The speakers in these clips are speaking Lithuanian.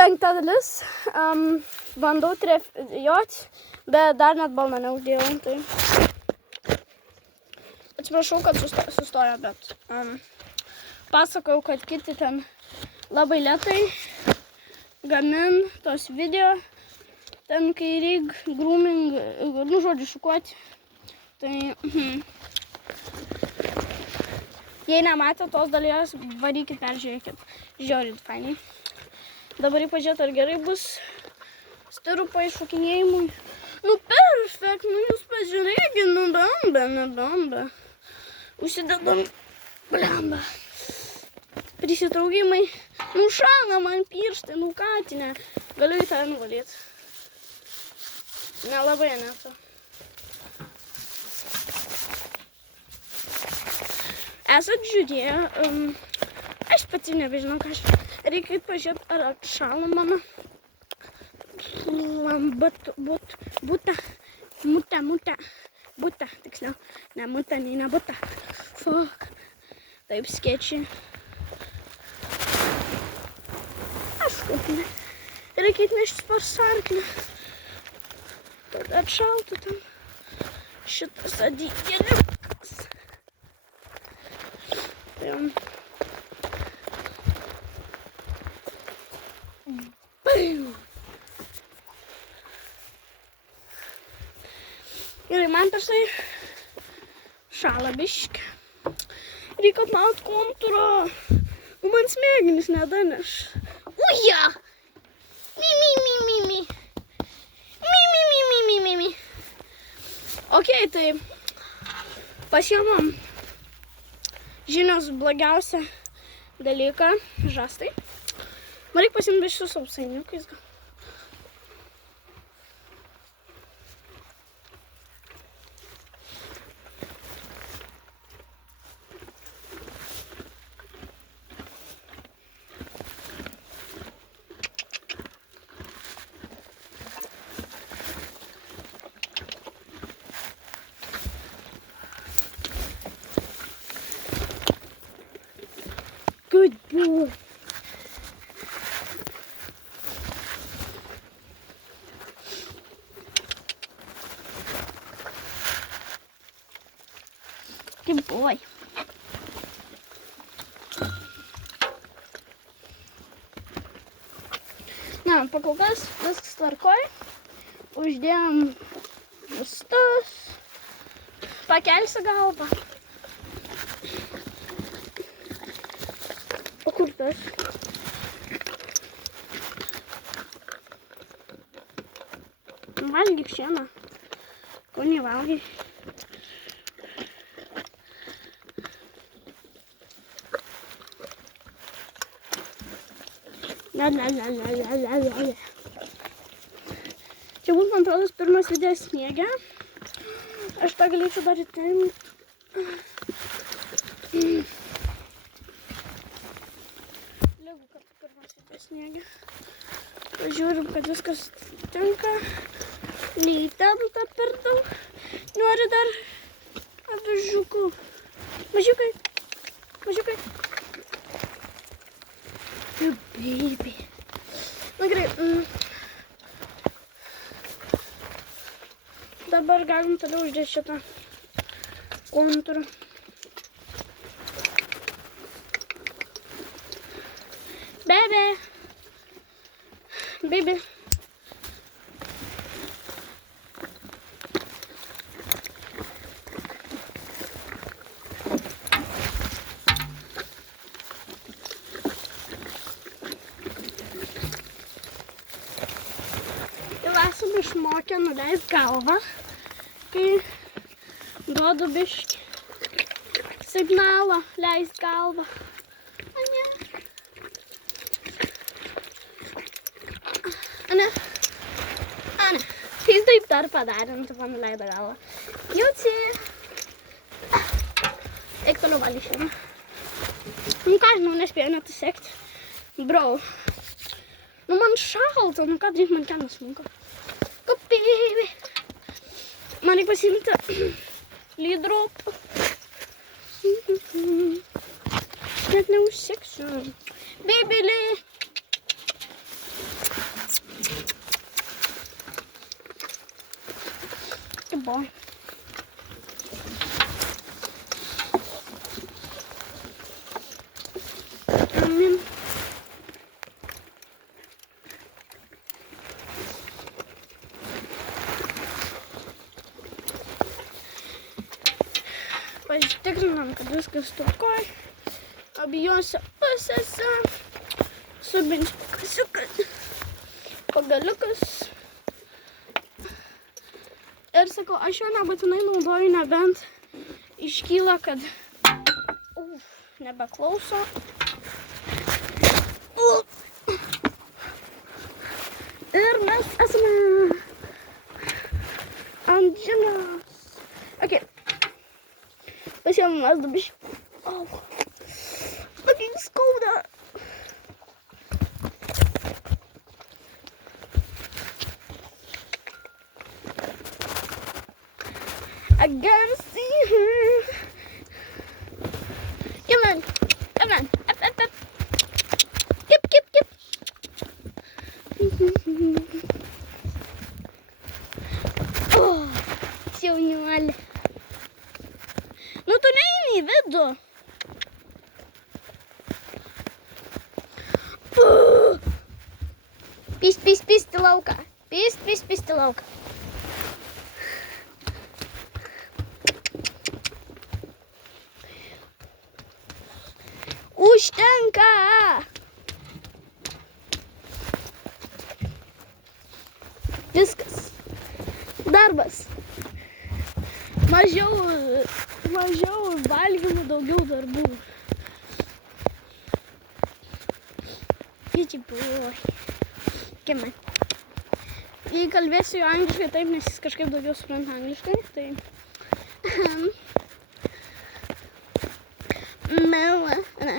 5. dalis. Bandau trefjoti, bet dar net balną neuždėjau. Tai... Atsiprašau, kad sustojo, bet pasakau, kad kiti ten labai lėtai gamin tos video. Ten, kai reik grooming, nu, žodžiu, šukuoti. Tai, jei nematė tos dalies, varykit, peržiūrėkit. Žiūrint, fainai. Dabar pažiūrėt, ar gerai bus stirupai šokinėjimui. Nu, perfekt, nu, jūs pažiūrėkit, nu, bamba. Užsidedam, blemba. Prisitraukimai. Nu, šana man pirštai, nu, katinė. Galiu į tą nuvalyti. Nelabai, neto. Esat žiūrėję, aš pati nebežinau, ką aš... Reikia pažiūrėti, ar atšalo mano buta, tiksliau. Ne muta, nei ne buta. Fuck. Taip sketchy. Aš kaip ne. Reikia atnešti sparsarklį. Kad atšaltų ten šitas adygėliukas. Gerai, man tarsai šala biškį. Reikia atnaut kontūrą. Nu, man smegenis nedaneš. Uja! Mi. Ok, tai pasiemam žinios blogiausią dalyką, žastai. Man reikia pasiimti visus apsainiukais. Good boy. Good boy. Na, pakol kas viskas tvarkoj. Uždėjom vistas. Pakelsi galvą. O kur tas? Valgyk šieną. Ko nevalgai? Čia bus, man atrodo, pirmas video sniege. Aš tą galėčiau dar įtemti. Ligu, kad pirmas video sniege. Pažiūrim, kad viskas tinka. Neįtempta per daug. Nori dar avižiukų. Mažiukai. Baby. Na gerai. Dabar galim toliau uždėti šitą kontūrą. Baby. Esam išmokę nuleist galvą, kai duodu biškį signalą leist galvą. Ane. Jis taip dar padarė, tu man nuleido galvą. Jauci. Eik toliau valį šiandien. Nu ką, žinau, nespėjau net įsekti. Bro. Nu man šalta, nu ką daryt, man kelnes smunka. Baby. Man reikia pasiimti lydropą. Net neužseksiu. Babyli. buvo. Amin. Pasitikrinam, kad viskas tvarkoj. Abiejose pusėse. Subinčiukas, pagaliukas. Ir sakau, aš jo nebūtinai naudoju, nebent iškyla, kad nebeklauso. Ir mes esame ant žemės. Ok. Pasiėmėm mes dabar. Ok, skauda. I gotta see her. Come on, come on, up, up, up. Kip, kip, kip. Oh, siaunuolė. Nu, tu neini į vidų. Pist, pist, pist į lauką. Pist, pist, pist į lauką. Užtenka! Viskas. Darbas. Mažiau valgymų, daugiau darbų. Good boy. Come on. Jei kalbėsiu angliškai taip, nes jis kažkaip daugiau supranta angliškai, tai... Mela. Ne.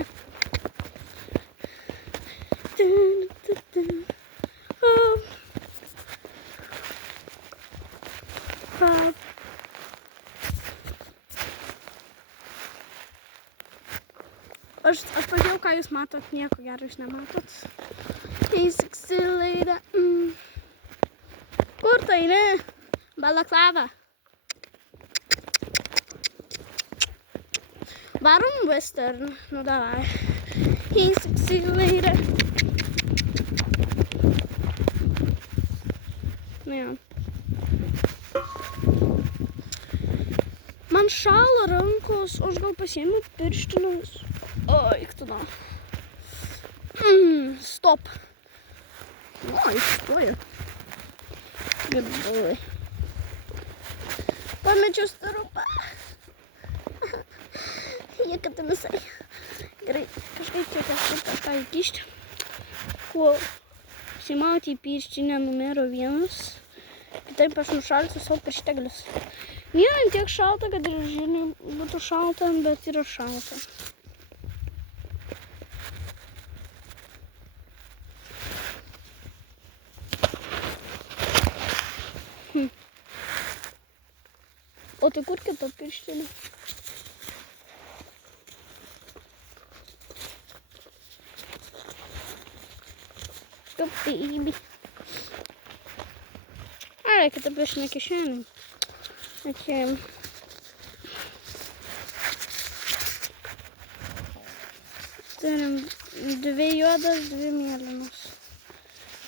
Aš pažiūrėjau, ką jūs matot, nieko gero jūs nematot. Įsiksilaida. Kur tai, ne? Balaklava. Varom western, nu davai. Įsiksilaida. Nu jo. Man šala rankos, aš gal pasiėmiau pirštinus. Oi, tada. Stop. Oi, stoju. Good boy. Pamečiau starupą. Jėka tam visai. Gerai, kažkaip čia kažką įkišti. Kuo simauti į pirštinę numero 1. Kitaip aš nušalsiu savo pirštegalius. Nėra tiek šalta, kad ir žinai būtų šalta, bet yra šalta. O tai kur kita pirštinė? Good baby. Ai, kita pirštinė kišenė. Okay. Turim 2 juodas, 2 mėlynos.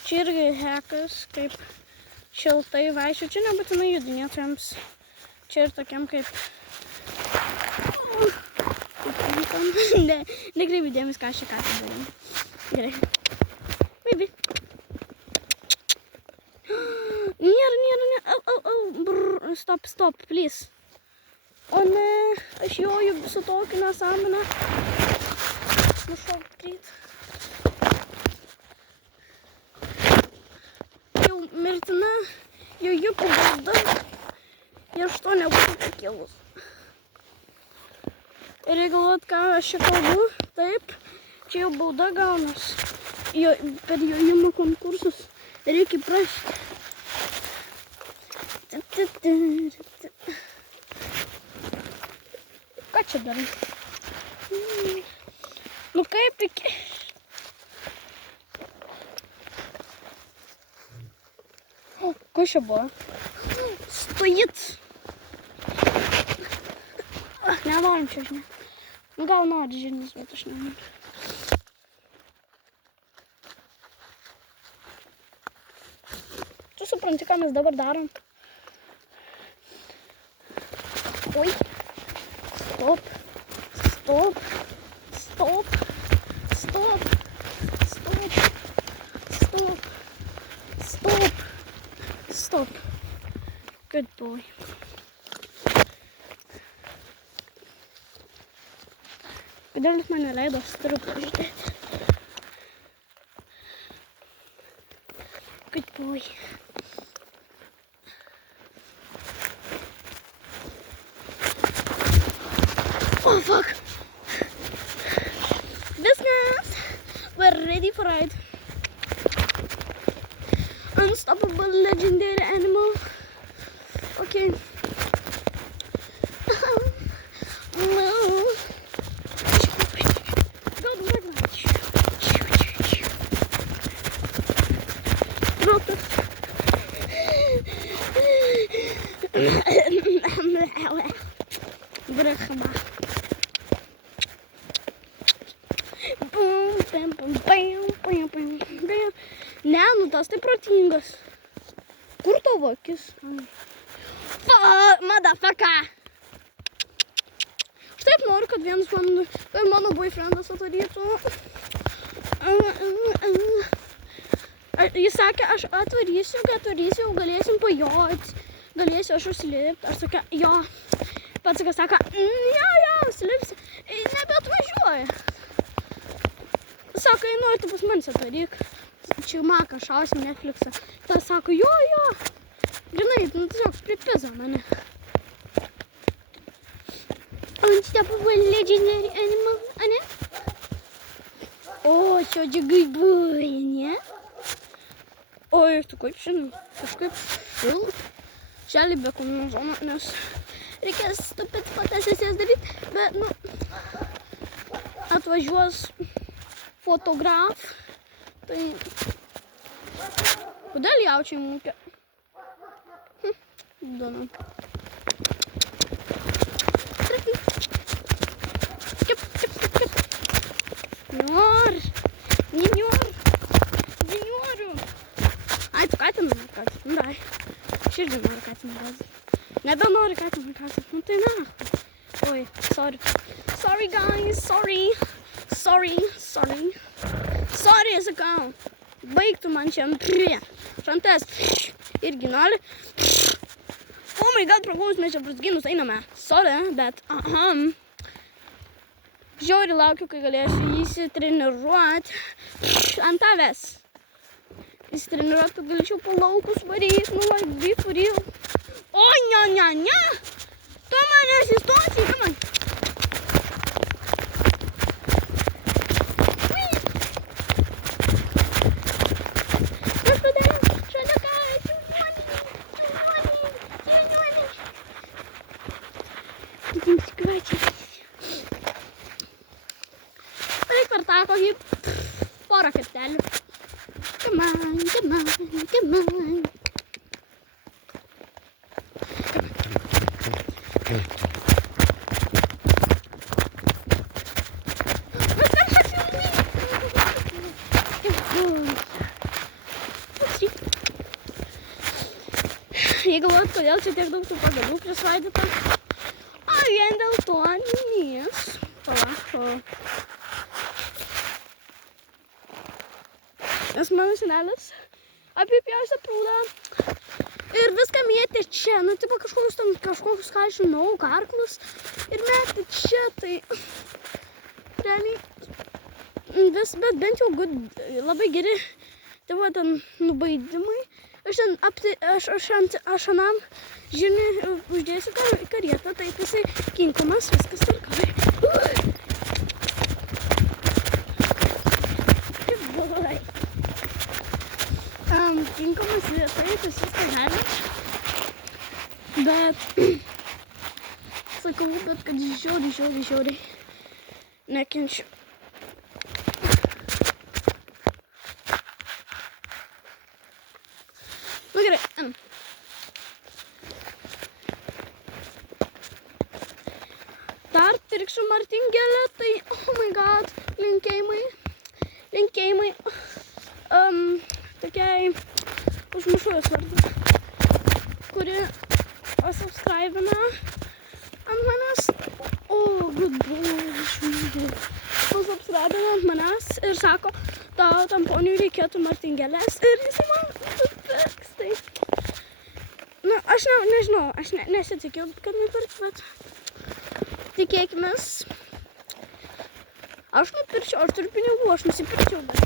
Čia irgi hekas, kaip šiltai vaikščioti. Čia nebūtinai judinėtojams. Čia ir tokiam kaip... Nekreipiu dėmesį, ką aš čia ką darėm. Gerai. Baby. Nėra. Brr, stop, please. O ne, aš joju su tokiu nesąmonę. Nušaukt greit. Jau mirtina, joju pabalda. Ir aš to nebūtų pakilus. Ir jei galvot, ką aš čia kalbu, taip, čia jau bauda gaunas. Per jojimo konkursus reikia prašyti. Ką čia darai? Nu kaip iki... O, kas čia buvo? Stojit! nenorim čiuožinėti. Nu, gal nori žirnis, bet aš nenoriu. Tu supranti, ką mes dabar darom? Oi. Stop. Stop. Stop. Stop. Stop. Stop. Stop. Stop. Good boy. Kodėl jis man neleido strupo žiūrėti? Good boy. Oh fuck! Business! We're ready for it. Unstoppable legendary animal. Okay. No. Go to work now. Bruggenbaan. Ne, nu tas tai protingas. Kur tavo akis? Fuck, motherfucker! Aš taip noriu, kad vienas mano boyfriendas atvarytų. Jis sakė, aš atvarysiu, galėsim pajoti. Galėsiu aš užsilipti. Aš sakė, jo. Pats sako, jo, užsilipsi. Nebeatvažiuoja. Sako, nori, tu pas manis atvaryk. Čia maką šausim Netflixą. Tas sako, jo. Žinai, nu tiesiog pripiza mane. Unstoppable legendary animal, ane? O, čia good boy, ne? Oi, tu kaip žinai, kažkaip šilt. Šelį be kombinezono, nes reikės stupid fotosesijas daryti, bet, nu, atvažiuos fotograf, tai kodėl jaučiai mūkia? Įdomu. Nenoriu. Ai, tu katiną kati, nu dai. Aš irgi noriu katiną kati. Nebenoriu katiną kati, nu tai ne. Oi, sorry. Sorry guys, sorry, sakau. Baigtų man čia šantes. Irgi nori. Oh my god, pragaus, mes čia brusginus einame. Sorry, bet žiauri laukiu, kai galėsiu įsitreniruoti ant tavęs. Įsitreniruoti, kad galėčiau po laukus varyti, nu, like, be for real. O, ne. Tu manęs įstosi, man. Reik per tą kokį porą kartelių. Come on. Jeigu galvojat, kodėl čia tiek daug tų pagalių prisvaidyta, vien dėl to, nes nes mano senelis apipjaustė prūdą ir viską mėtė čia, nu, tipo kažkokius, ką žinau, karklus ir mėtė čia, tai realiai bet bent jau labai geri, tai va ten nubaidimai. Aš anam žirniui uždėsiu karietą, taip jisai kinkomas, viskas tvarkoj. Kinkomas taip, viskas gali. Bet, sakau, kad žiauriai nekenčiu. Nu gerai, dar susitiksiu martingėlę, tai, oh my god, linkėjimai, tokiai, užmušau jos vardą, kuri subscribina ant manęs, good boy, subscribina ant manęs ir sako, tau tam poniui reikėtų martingėlės ir jisai man nupirks, tai, nu, aš nežinau, aš nesitikiu, kad nupirks, bet tikėkimės. Aš nupirkčiau, aš turiu pinigų, aš nusipirkčiau, bet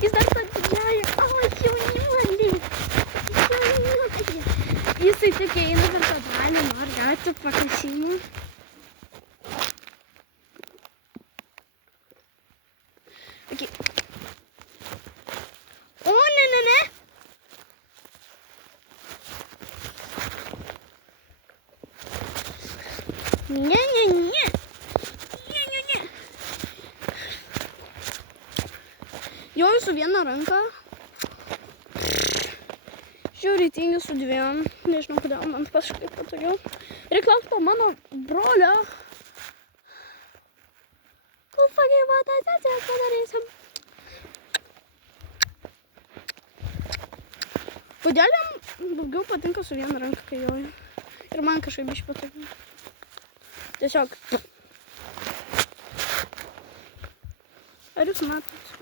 jis dar tą didžiąją, jaunimą. Jisai tik eina per tą dalį, nori gauti pakasimų. Okay. O, ne. Ne. Joju su viena ranka. Žiauriai tingiu su dviem. Nežinau, kodėl man kažkaip patogiau. Reikia klausti po mano brolio. Padarysim. Kodėl jam daugiau patinka su viena ranka, kai joju. Ir man kažkaip iš patogiau. Tiesiog. Ar jūs matot?